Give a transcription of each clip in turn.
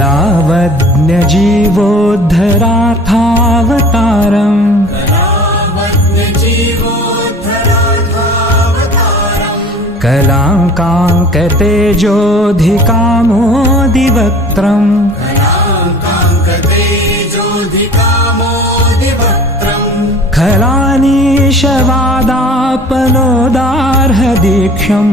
करावद्यजीवोद्धरार्थावतारम् कलाङ्काङ्कतेजोऽधिकामोदिवक्त्रम् खलानीशवादापनोदार्हदीक्षम्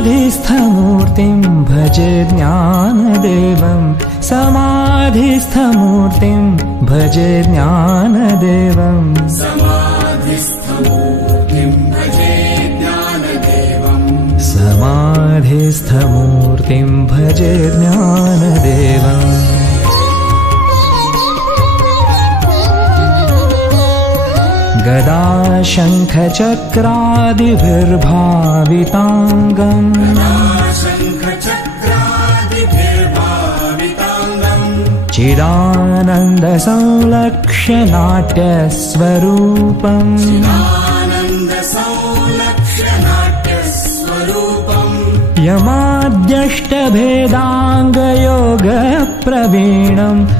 समाधिस्थमूर्तिम् भजे ज्ञानदेवम् समाधिस्थमूर्तिम् भजे ज्ञानदेवम् समाधिस्थमूर्तिम् भजे ज्ञानदेवम् गदा शङ्खचक्रादिभिर्भाविताङ्गम् चिदानन्दसंलक्ष्य नाट्यस्वरूपम् यमाद्यष्टभेदाङ्गयोगप्रवीणम्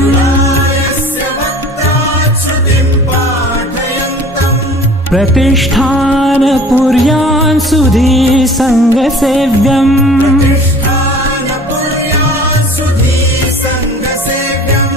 लुलायस्य वक्त्राच्छ्रुतिम् पाठयन्तम्। प्रतिष्ठानपुर्यान् सुधी सङ्गसेव्यम्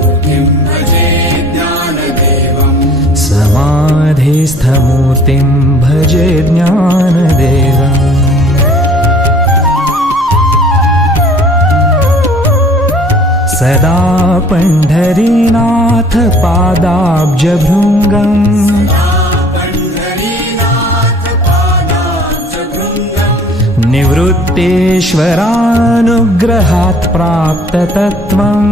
भजे ज्ञानदेवम् सदा पण्ढरीनाथ पादाब्जभृङ्गम्। निवृत्तेश्वरानुग्रहात् प्राप्ततत्त्वम्